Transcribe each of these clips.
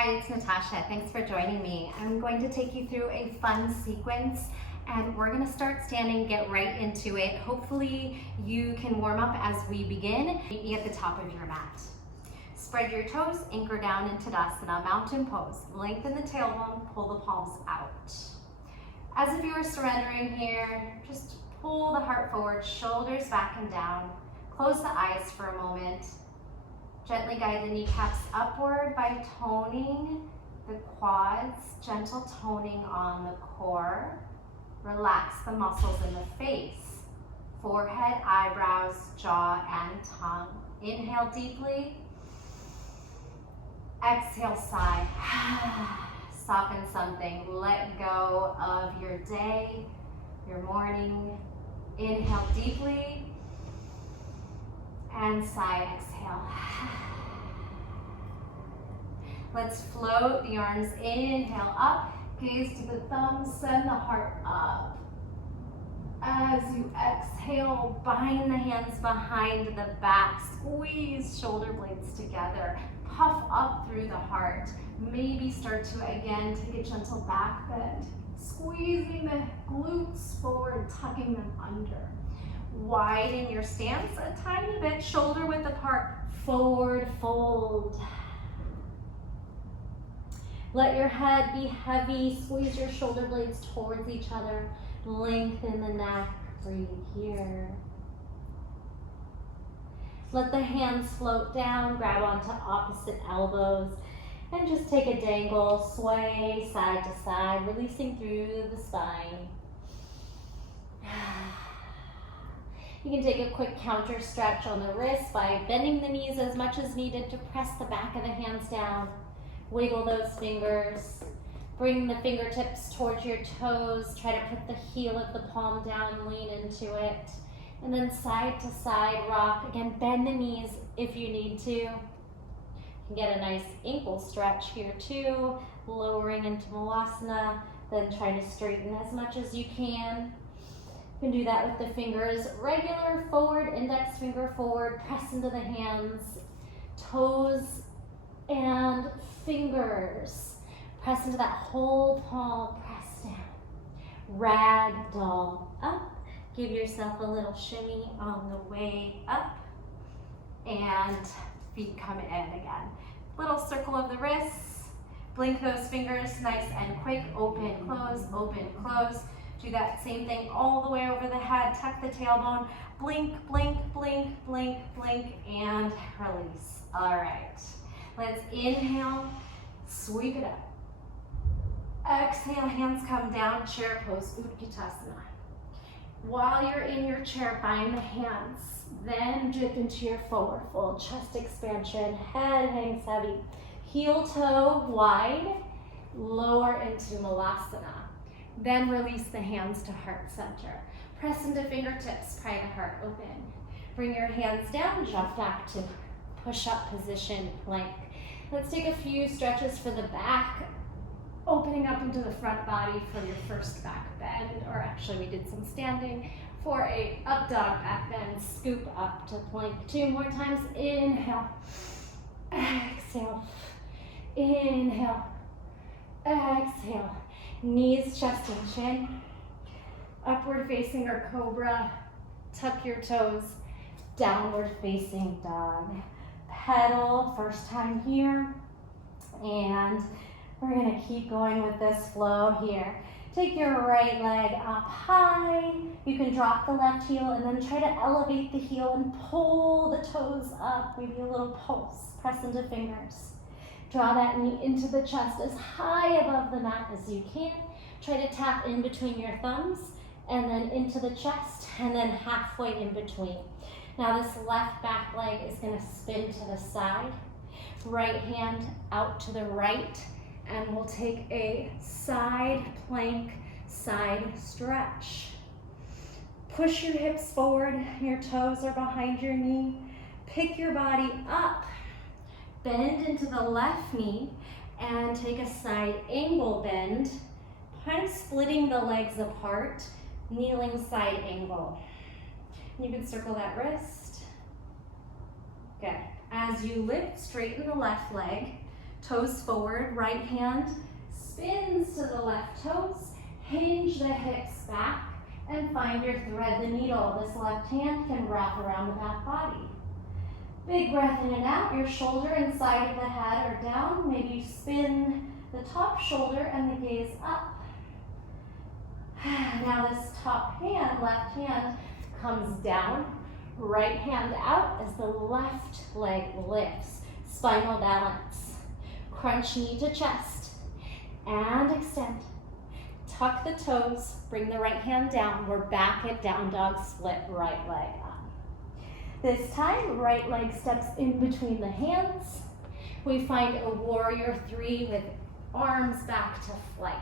Hi, it's Natasha. Thanks for joining me. I'm going to take you through a fun sequence and we're going to start standing, get right into it. Hopefully you can warm up as we begin. Meet me at the top of your mat. Spread your toes, anchor down in Tadasana, mountain pose. Lengthen the tailbone, pull the palms out. As if you were surrendering here, just pull the heart forward, shoulders back and down. Close the eyes for a moment. Gently guide the kneecaps upward by toning the quads, gentle toning on the core. Relax the muscles in the face, forehead, eyebrows, jaw, and tongue. Inhale deeply. Exhale, sigh. Soften something. Let go of your day, your morning. Inhale deeply. And sigh, exhale. Let's float the arms, inhale up, gaze to the thumbs, send the heart up. As you exhale, bind the hands behind the back, squeeze shoulder blades together, puff up through the heart. Maybe start to again take a gentle back bend, squeezing the glutes forward, tucking them under. Widen your stance a tiny bit, shoulder width apart, forward fold. Let your head be heavy, squeeze your shoulder blades towards each other, lengthen the neck, breathe here. Let the hands float down, grab onto opposite elbows, and just take a dangle, sway side to side, releasing through the spine. You can take a quick counter stretch on the wrist by bending the knees as much as needed to press the back of the hands down. Wiggle those fingers. Bring the fingertips towards your toes. Try to put the heel of the palm down, lean into it. And then side to side rock. Again, bend the knees if you need to. You can get a nice ankle stretch here too. Lowering into Malasana. Then try to straighten as much as you can. You can do that with the fingers. Regular forward, index finger forward, press into the hands, toes and fingers. Press into that whole palm, press down. Ragdoll up. Give yourself a little shimmy on the way up. And feet come in again. Little circle of the wrists. Blink those fingers nice and quick. Open, close, open, close. Do that same thing all the way over the head. Tuck the tailbone. Blink, blink, blink, blink, blink, and release. All right. Let's inhale, sweep it up. Exhale, hands come down, chair pose, Utkatasana. While you're in your chair, bind the hands. Then dip into your forward fold, chest expansion, head hangs heavy. Heel toe wide, lower into Malasana. Then release the hands to heart center. Press into fingertips, pry the heart open. Bring your hands down, jump back to push-up position, plank. Let's take a few stretches for the back, opening up into the front body for your first back bend, or actually we did some standing for a up dog back bend, scoop up to plank. 2 more times, inhale, exhale, inhale, exhale. Knees, chest, and chin. Upward facing or cobra. Tuck your toes. Downward facing dog. Pedal, first time here. And we're gonna keep going with this flow here. Take your right leg up high. You can drop the left heel and then try to elevate the heel and pull the toes up. Maybe a little pulse. Press into fingers. Draw that knee into the chest as high above the mat as you can. Try to tap in between your thumbs and then into the chest and then halfway in between. Now this left back leg is going to spin to the side. Right hand out to the right and we'll take a side plank, side stretch. Push your hips forward, your toes are behind your knee. Pick your body up. Bend into the left knee and take a side angle bend, kind of splitting the legs apart, kneeling side angle. You can circle that wrist. Good. As you lift, straighten the left leg, Toes forward, right hand spins to the left toes, hinge the hips back, and find your thread the needle. This left hand can wrap around the back body. Big breath in and out. Your shoulder and side of the head are down. Maybe you spin the top shoulder and the gaze up. Now this top hand, left hand, comes down. Right hand out as the left leg lifts. Spinal balance. Crunch knee to chest. And extend. Tuck the toes. Bring the right hand down. We're back at down dog split. Right leg up. This time, right leg steps in between the hands. We find a warrior three with arms back to flight.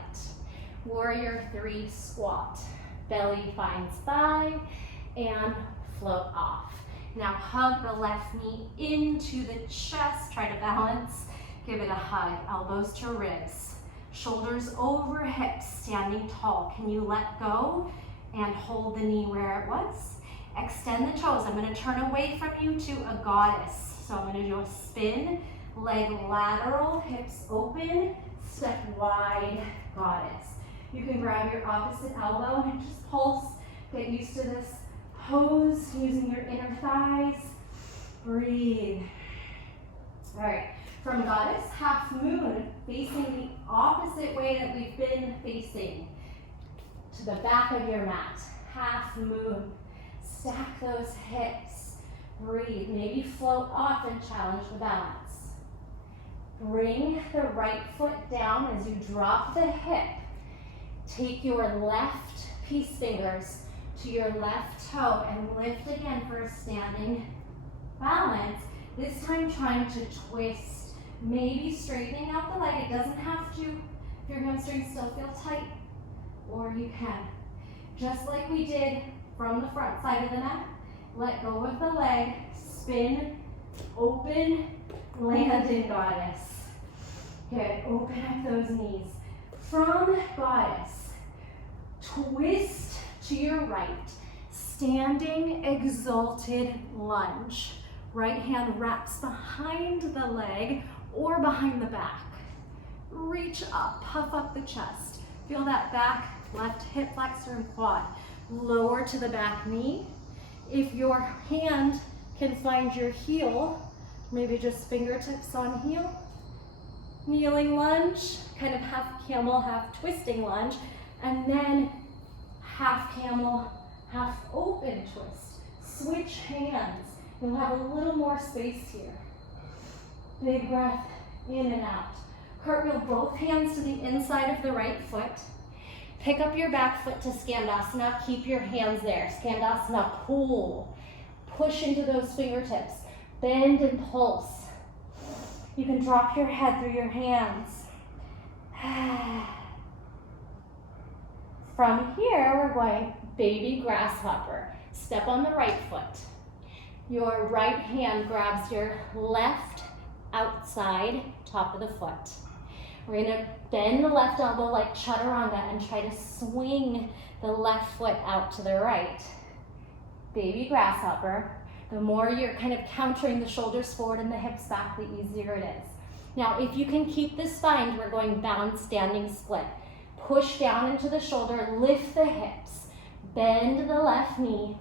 Warrior three squat. Belly finds thigh and float off. Now hug the left knee into the chest. Try to balance. Give it a hug. Elbows to ribs. Shoulders over hips, standing tall. Can you let go and hold the knee where it was? Extend the toes. I'm going to turn away from you to a goddess. So I'm going to do a spin, leg lateral, hips open, step wide, goddess. You can grab your opposite elbow and just pulse. Get used to this pose using your inner thighs. Breathe. All right, from goddess, half moon, facing the opposite way that we've been facing, to the back of your mat. Half moon. Stack those hips. Breathe. Maybe float off and challenge the balance. Bring the right foot down as you drop the hip. Take your left peace fingers to your left toe and lift again for a standing balance. This time trying to twist. Maybe straightening out the leg. It doesn't have to. If your hamstrings still feel tight, or you can. Just like we did from the front side of the mat, let go of the leg, spin, open, land in goddess. Good, open up those knees. From goddess, twist to your right, standing exalted lunge. Right hand wraps behind the leg or behind the back. Reach up, puff up the chest. Feel that back, left hip flexor and quad. Lower to the back knee. If your hand can find your heel, maybe just fingertips on heel. Kneeling lunge, kind of half camel, half twisting lunge, and then half camel, half open twist. Switch hands. You'll have a little more space here. Big breath in and out. Cartwheel both hands to the inside of the right foot. Pick up your back foot to Skandasana. Keep your hands there. Skandasana, pull. Push into those fingertips. Bend and pulse. You can drop your head through your hands. From here, we're going baby grasshopper. Step on the right foot. Your right hand grabs your left outside top of the foot. We're going to bend the left elbow like chaturanga and try to swing the left foot out to the right. Baby grasshopper. The more you're kind of countering the shoulders forward and the hips back, the easier it is. Now, if you can keep this bind, we're going bound standing split. Push down into the shoulder, lift the hips, bend the left knee,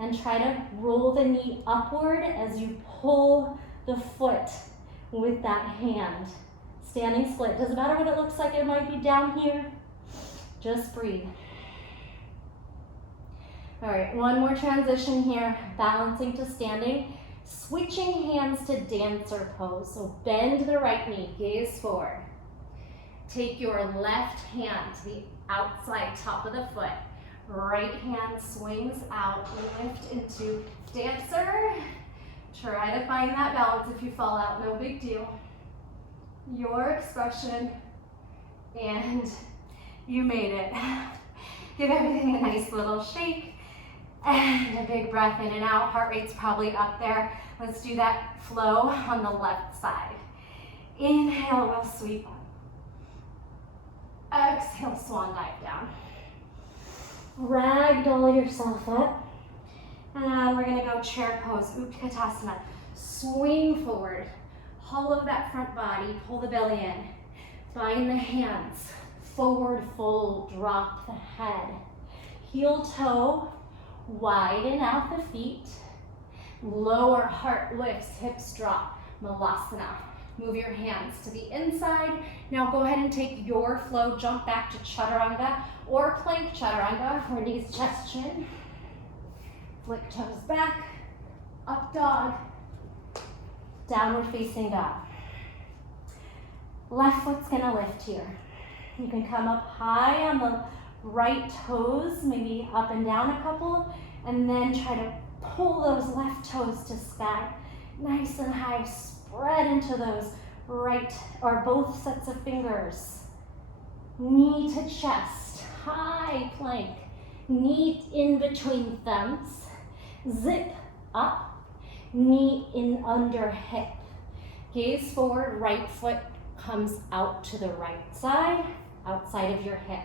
and try to roll the knee upward as you pull the foot with that hand. Standing split. Doesn't matter what it looks like. It might be down here. Just breathe. All right, one more transition here. Balancing to standing. Switching hands to dancer pose. So bend the right knee, gaze forward. Take your left hand to the outside top of the foot. Right hand swings out, lift into dancer. Try to find that balance. If you fall out, no big deal. Your expression, and you made it. Give everything a nice little shake, and a big breath in and out. Heart rate's probably up there. Let's do that flow on the left side. Inhale, we'll sweep up. Exhale, swan dive down. Ragdoll yourself up. And we're gonna go chair pose, Utkatasana. Swing forward. Hollow that front body, pull the belly in. Find the hands, forward fold, drop the head. Heel toe, widen out the feet. Lower heart lifts, hips drop, Malasana. Move your hands to the inside. Now go ahead and take your flow, jump back to Chaturanga or plank Chaturanga, where knees, chest, chin. Flick toes back, up dog, downward facing dog. Left foot's gonna lift here. You can come up high on the right toes, maybe up and down a couple, and then try to pull those left toes to sky. Nice and high, spread into those right or both sets of fingers. Knee to chest, high plank. Knee in between thumbs. Zip up, knee in under hip. Gaze forward, right foot comes out to the right side, outside of your hip.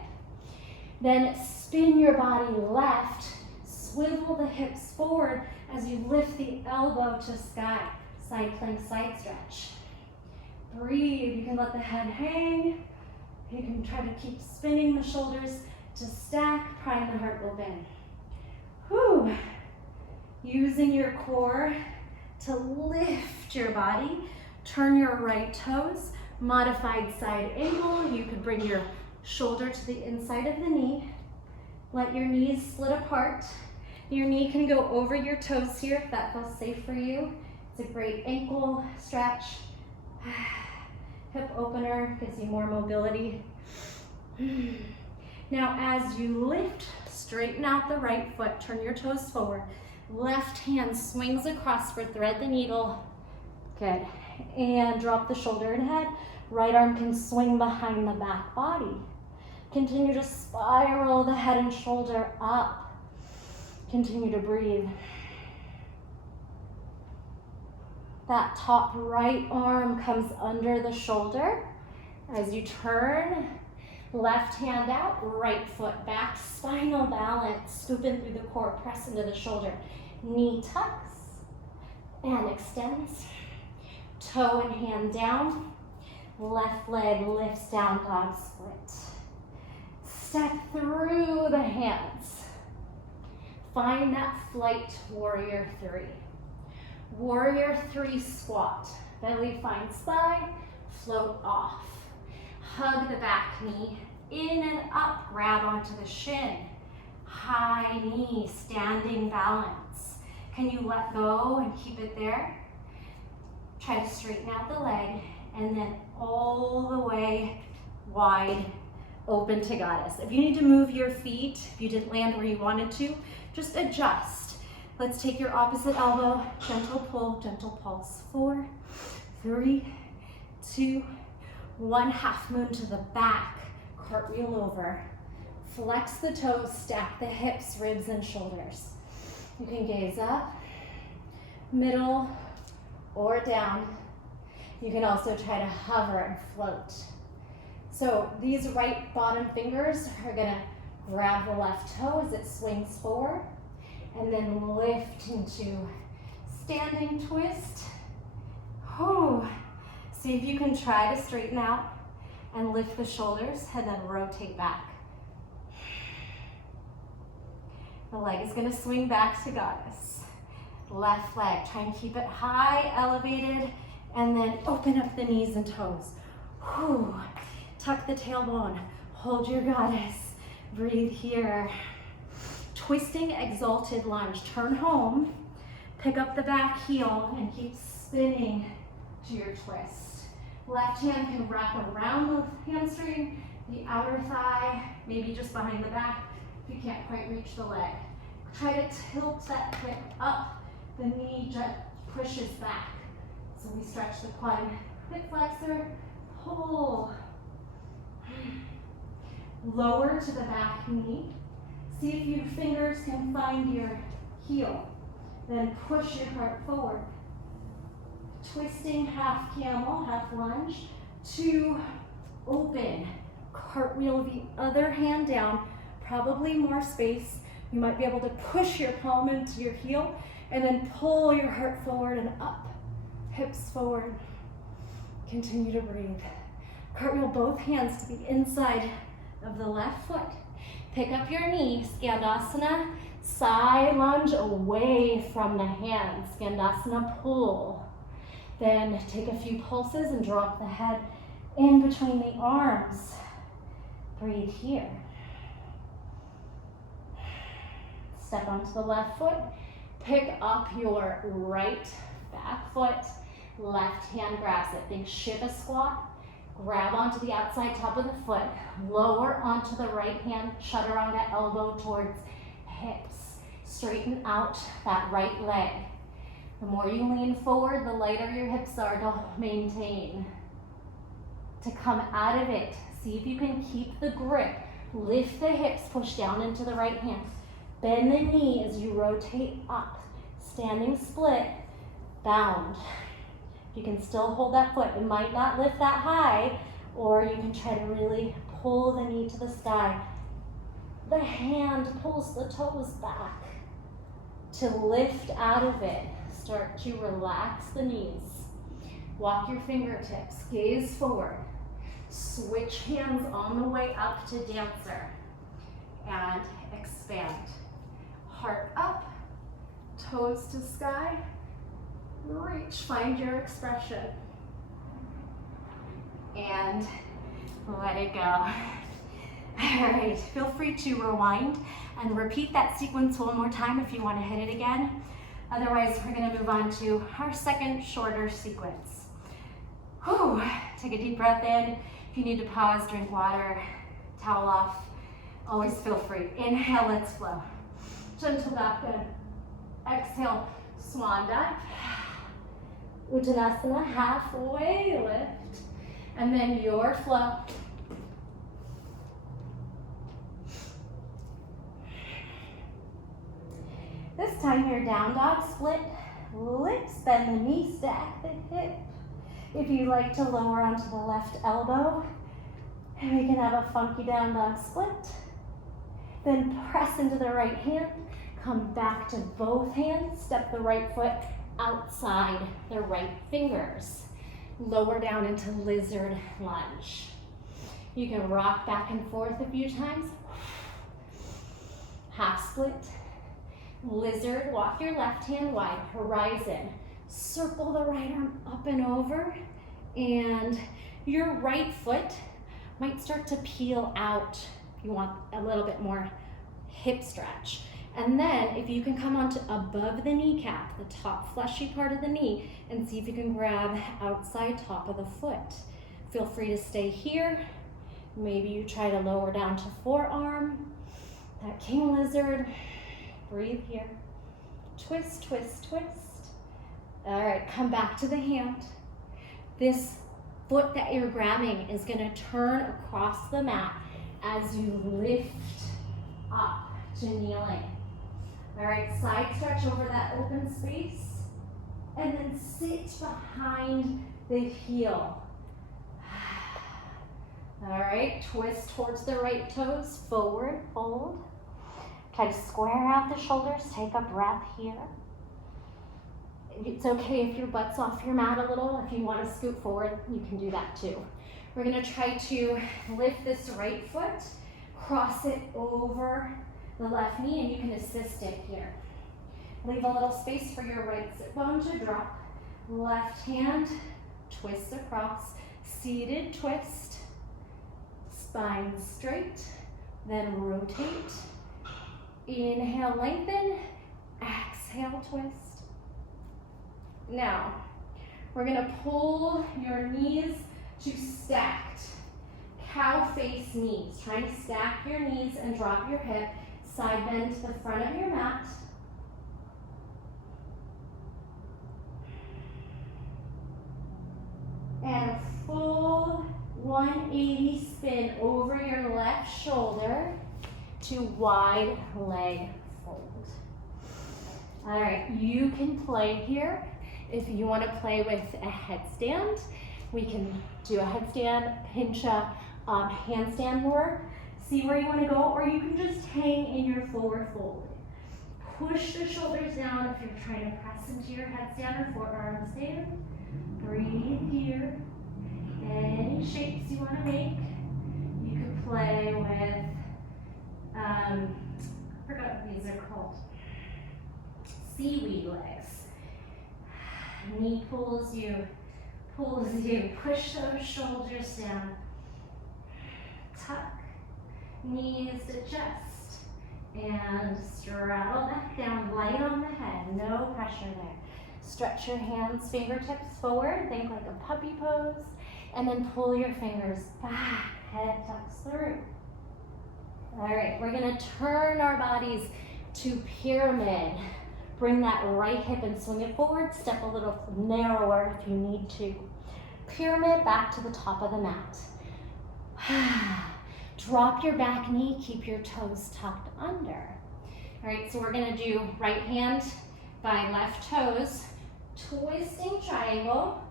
Then spin your body left, swivel the hips forward as you lift the elbow to sky. Side plank, side stretch. Breathe, you can let the head hang. You can try to keep spinning the shoulders to stack, prying the heart open. Whew. Using your core to lift your body, turn your right toes, modified side angle. You could bring your shoulder to the inside of the knee. Let your knees split apart. Your knee can go over your toes here if that feels safe for you. It's a great ankle stretch. Hip opener gives you more mobility. Now as you lift, straighten out the right foot, turn your toes forward. Left hand swings across for thread the needle. Good. And drop the shoulder and head. Right arm can swing behind the back body. Continue to spiral the head and shoulder up. Continue to breathe. That top right arm comes under the shoulder. As you turn, left hand out, right foot back, spinal balance, scoop in through the core, press into the shoulder. Knee tucks and extends. Toe and hand down. Left leg lifts down, dog split. Step through the hands. Find that flight warrior three. Warrior three squat. Belly finds thigh, float off. Hug the back knee, in and up, grab onto the shin. High knee, standing balance. Can you let go and keep it there? Try to straighten out the leg and then all the way wide open to goddess. If you need to move your feet, if you didn't land where you wanted to, just adjust. Let's take your opposite elbow, gentle pull, gentle pulse. 4, 3, 2, 1. Half moon to the back, cartwheel over. Flex the toes, stack the hips, ribs, and shoulders. You can gaze up, middle, or down. You can also try to hover and float. So these right bottom fingers are gonna grab the left toe as it swings forward, and then lift into standing twist. Whew. See if you can try to straighten out and lift the shoulders and then rotate back. The leg is gonna swing back to goddess. Left leg, try and keep it high, elevated, and then open up the knees and toes. Whew. Tuck the tailbone, hold your goddess. Breathe here. Twisting exalted lunge. Turn home, pick up the back heel, and keep spinning to your twist. Left hand can wrap around the hamstring, the outer thigh, maybe just behind the back if you can't quite reach the leg. Try to tilt that hip up. The knee just pushes back. So we stretch the quad, hip flexor, pull. Lower to the back knee. See if your fingers can find your heel. Then push your heart forward. Twisting half camel, half lunge. 2, open. Cartwheel the other hand down. Probably more space. You might be able to push your palm into your heel and then pull your heart forward and up. Hips forward. Continue to breathe. Cartwheel both hands to the inside of the left foot. Pick up your knee, Tadasana, side lunge away from the hands. Tadasana pull. Then take a few pulses and drop the head in between the arms. Breathe here. Step onto the left foot. Pick up your right back foot. Left hand grabs it. Think Shiva squat. Grab onto the outside top of the foot. Lower onto the right hand. Chaturanga elbow towards hips. Straighten out that right leg. The more you lean forward, the lighter your hips are to maintain. To come out of it, see if you can keep the grip. Lift the hips, push down into the right hand. Bend the knee as you rotate up. Standing split, bound. You can still hold that foot. It might not lift that high, or you can try to really pull the knee to the sky. The hand pulls the toes back. To lift out of it, start to relax the knees. Walk your fingertips, gaze forward. Switch hands on the way up to dancer. And expand. Heart up, toes to sky. Reach, find your expression. And let it go. All right, feel free to rewind and repeat that sequence one more time if you want to hit it again. Otherwise, we're going to move on to our second shorter sequence. Whew. Take a deep breath in. If you need to pause, drink water, towel off, always feel free. Inhale, let's flow. Gentle back bend. Exhale, swan dive. Uttanasana, halfway lift. And then your flow. This time your down dog split. Lips, bend the knee, stack the hip. If you like to lower onto the left elbow, and we can have a funky down dog split. Then press into the right hand. Come back to both hands. Step the right foot outside the right fingers. Lower down into lizard lunge. You can rock back and forth a few times. Half split. Lizard, walk your left hand wide, horizon. Circle the right arm up and over. And your right foot might start to peel out. You want a little bit more hip stretch. And then if you can come onto above the kneecap, the top fleshy part of the knee, and see if you can grab outside top of the foot. Feel free to stay here. Maybe you try to lower down to forearm, that king lizard. Breathe here. Twist, twist, twist. All right, come back to the hand. This foot that you're grabbing is gonna turn across the mat as you lift up to kneeling. All right, side stretch over that open space, and then sit behind the heel. All right, twist towards the right toes, forward, fold. Try to square out the shoulders, take a breath here. It's okay if your butt's off your mat a little. If you want to scoot forward, you can do that too. We're gonna try to lift this right foot, cross it over the left knee, and you can assist it here. Leave a little space for your right sit bone to drop. Left hand, twist across, seated twist, spine straight, then rotate. Inhale, lengthen, exhale, twist. Now, we're gonna pull your knees to stacked cow face knees. Try to stack your knees and drop your hip. Side bend to the front of your mat. And a full 180 spin over your left shoulder to wide leg fold. All right, you can play here. If you want to play with a headstand, we can do a headstand, pinch a handstand work. See where you want to go, or you can just hang in your forward fold. Push the shoulders down if you're trying to press into your headstand or forearms in. Breathe here. Any shapes you want to make. You could play with, I forgot what these are called. Seaweed legs. Knee pulls you, push those shoulders down. Tuck, knees to chest, and straddle that down, light on the head, no pressure there. Stretch your hands, fingertips forward, think like a puppy pose, and then pull your fingers back, head tucks through. All right, we're gonna turn our bodies to pyramid. Bring that right hip and swing it forward, step a little narrower if you need to. Pyramid back to the top of the mat. Drop your back knee, keep your toes tucked under. All right, so we're gonna do right hand by left toes, twisting triangle.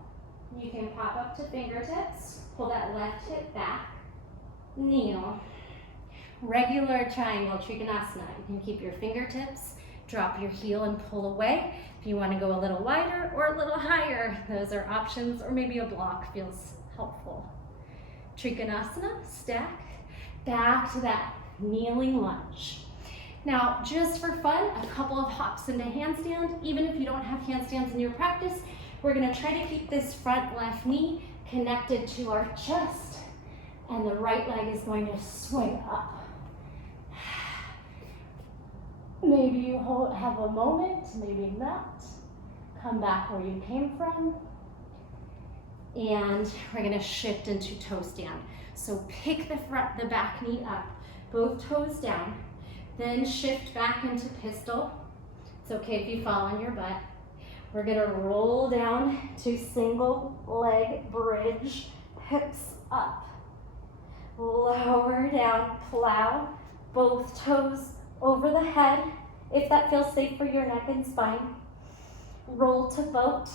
You can pop up to fingertips, pull that left hip back, kneel. Regular triangle, Trikonasana. You can keep your fingertips, drop your heel and pull away. If you wanna go a little wider or a little higher, those are options, or maybe a block feels helpful. Trikonasana, stack, back to that kneeling lunge. Now, just for fun, a couple of hops into handstand. Even if you don't have handstands in your practice, we're gonna try to keep this front left knee connected to our chest, and the right leg is going to swing up. Maybe you have a moment, maybe not. Come back where you came from. And we're gonna shift into toe stand. So pick the back knee up, both toes down, then shift back into pistol. It's okay if you fall on your butt. We're gonna roll down to single leg bridge, hips up. Lower down, plow, both toes over the head, if that feels safe for your neck and spine. Roll to boat,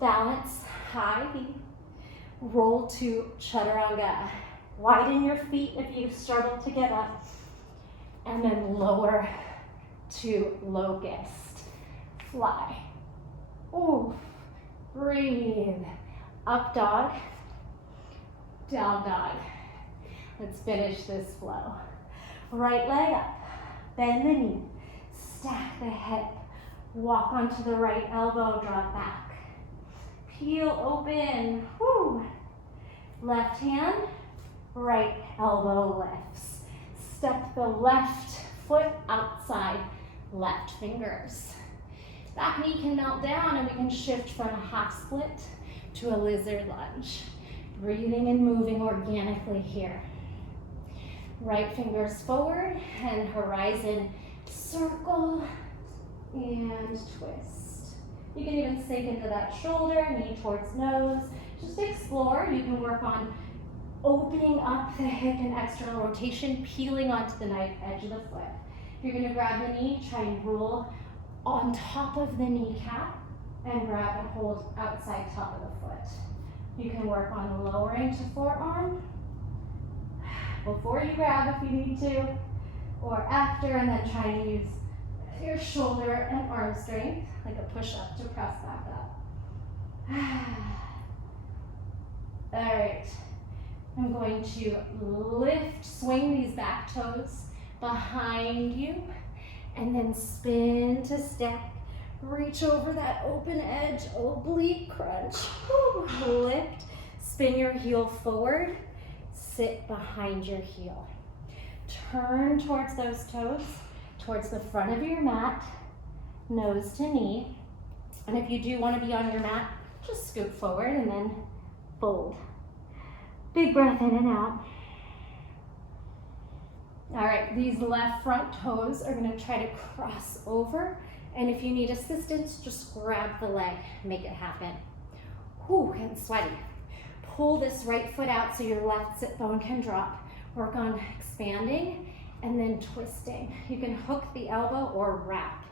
balance, high V. Roll to chaturanga. Widen your feet if you struggle to get up. And then lower to locust. Fly. Ooh, breathe. Up dog, down dog. Let's finish this flow. Right leg up, bend the knee, stack the hip, walk onto the right elbow, drop back. Peel open, whoo. Left hand, right elbow lifts. Step the left foot outside, left fingers. Back knee can melt down and we can shift from a half split to a lizard lunge. Breathing and moving organically here. Right fingers forward and horizon circle and twist. You can even sink into that shoulder, knee towards nose. Just explore. You can work on opening up the hip and external rotation, peeling onto the knife edge of the foot. If you're gonna grab the knee, try and roll on top of the kneecap and grab and hold outside top of the foot. You can work on lowering to forearm before you grab if you need to, or after, and then try to use your shoulder and arm strength, like a push-up to press back up. All right, I'm going to lift, swing these back toes behind you, and then spin to stack. Reach over that open edge, oblique crunch. Lift, spin your heel forward, sit behind your heel. Turn towards those toes, towards the front of your mat, nose to knee. And if you do want to be on your mat, just scoot forward and then fold. Big breath in and out. All right, these left front toes are going to try to cross over. And if you need assistance, just grab the leg, make it happen. Whew, and sweaty. Pull this right foot out so your left sit bone can drop. Work on expanding and then twisting. You can hook the elbow or wrap.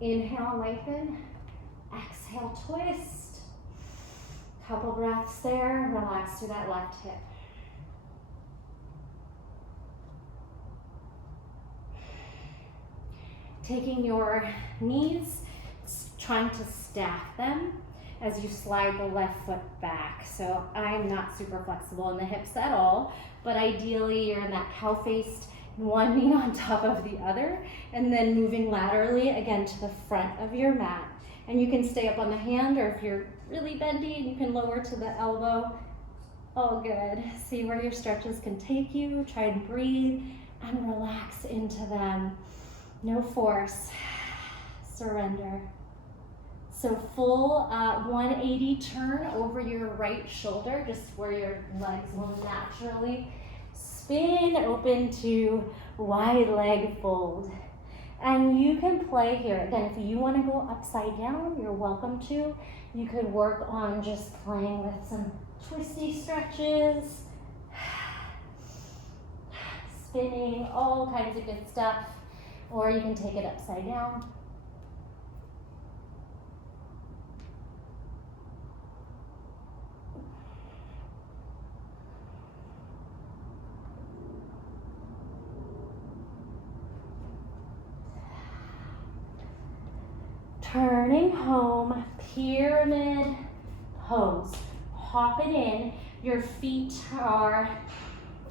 Inhale, lengthen. Exhale, twist. Couple breaths there. Relax through that left hip. Taking your knees, trying to stack them. as you slide the left foot back. So I'm not super flexible in the hips at all, but ideally you're in that cow-faced, one knee on top of the other, and then moving laterally again to the front of your mat. And you can stay up on the hand, or if you're really bendy, you can lower to the elbow. All good. See where your stretches can take you. Try and breathe and relax into them. No force. Surrender. So full 180 turn over your right shoulder, just where your legs will naturally spin open to wide leg fold. And you can play here. Again, if you want to go upside down, you're welcome to. You could work on just playing with some twisty stretches, spinning, all kinds of good stuff. Or you can take it upside down. Turning home, pyramid pose. Hop it in. Your feet are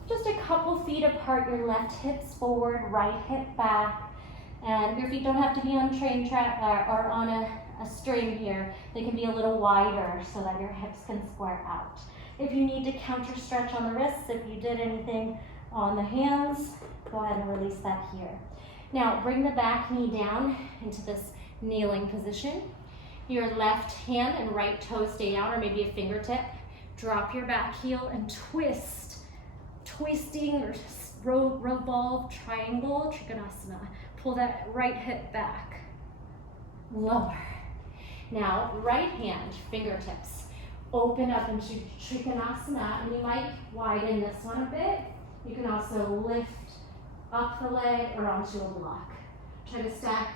just a couple feet apart. Your left hip's forward, right hip back. And your feet don't have to be on train track or on a string here. They can be a little wider so that your hips can square out. If you need to counter stretch on the wrists, if you did anything on the hands, go ahead and release that here. Now bring the back knee down into this kneeling position. Your left hand and right toe stay down, or maybe a fingertip. Drop your back heel and twist. Twisting or revolve triangle, Tadasana. Pull that right hip back. Lower. Now, right hand, fingertips. Open up into Trikonasana, and you might widen this one a bit. You can also lift up the leg or onto a block. Try to stack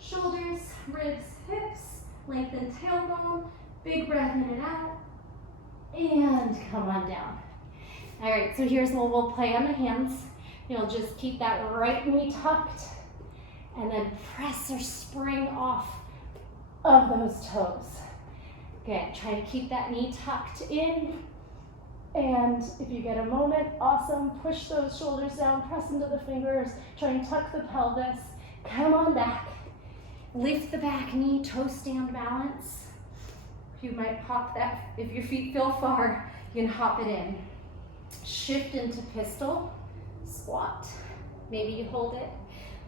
shoulders, ribs, hips, lengthen tailbone, big breath in and out, and come on down. All right, so here's what we'll play on the hands. You'll just keep that right knee tucked, and then press or spring off of those toes. Good, try to keep that knee tucked in, and if you get a moment, awesome, push those shoulders down, press into the fingers, try and tuck the pelvis, come on back. Lift the back knee, toe stand balance. You might hop that, if your feet feel far, you can hop it in. Shift into pistol, squat. Maybe you hold it.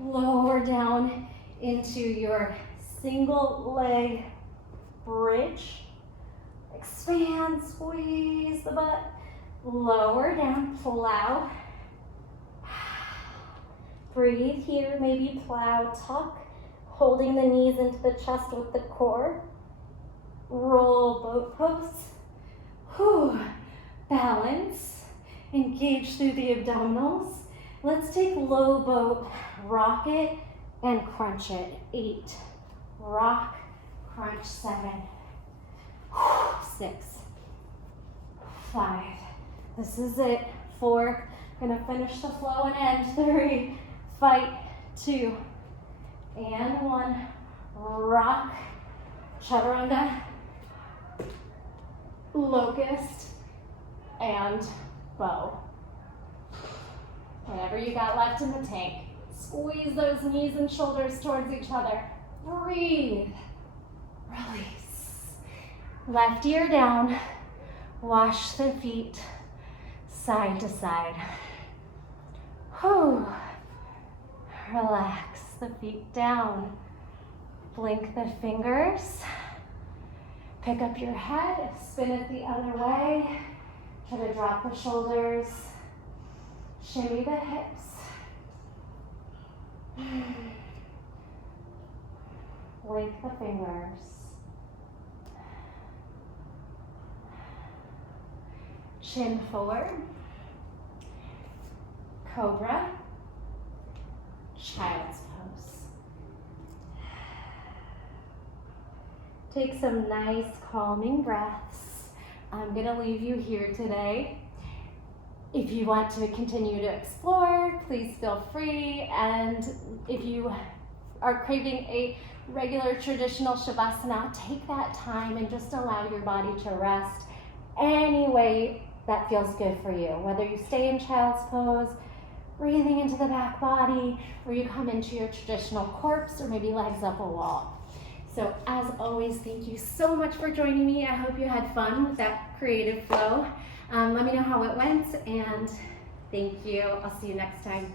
Lower down into your single leg bridge. Expand, squeeze the butt. Lower down, plow. Breathe here, maybe plow, tuck. Holding the knees into the chest with the core. Roll boat pose. Whew. Balance. Engage through the abdominals. Let's take low boat, rock it, and crunch it. 8. Rock, crunch. 7. 6. 5. This is it. 4. Gonna finish the flow and end. 3. Fight. 2. And 1, rock, chaturanga, locust, and bow. Whatever you got left in the tank. Squeeze those knees and shoulders towards each other. Breathe, release. Left ear down, wash the feet side to side. Whew. Relax the feet down. Blink the fingers. Pick up your head, spin it the other way. Try to drop the shoulders. Shimmy the hips. Blink the fingers. Chin forward. Cobra. Child's pose. Take some nice calming breaths. I'm gonna leave you here today. If you want to continue to explore, please feel free. And if you are craving a regular traditional Shavasana, take that time and just allow your body to rest any way that feels good for you. Whether you stay in child's pose, breathing into the back body, or you come into your traditional corpse, or maybe legs up a wall. So as always, thank you so much for joining me. I hope you had fun with that creative flow. Let me know how it went, and thank you. I'll see you next time.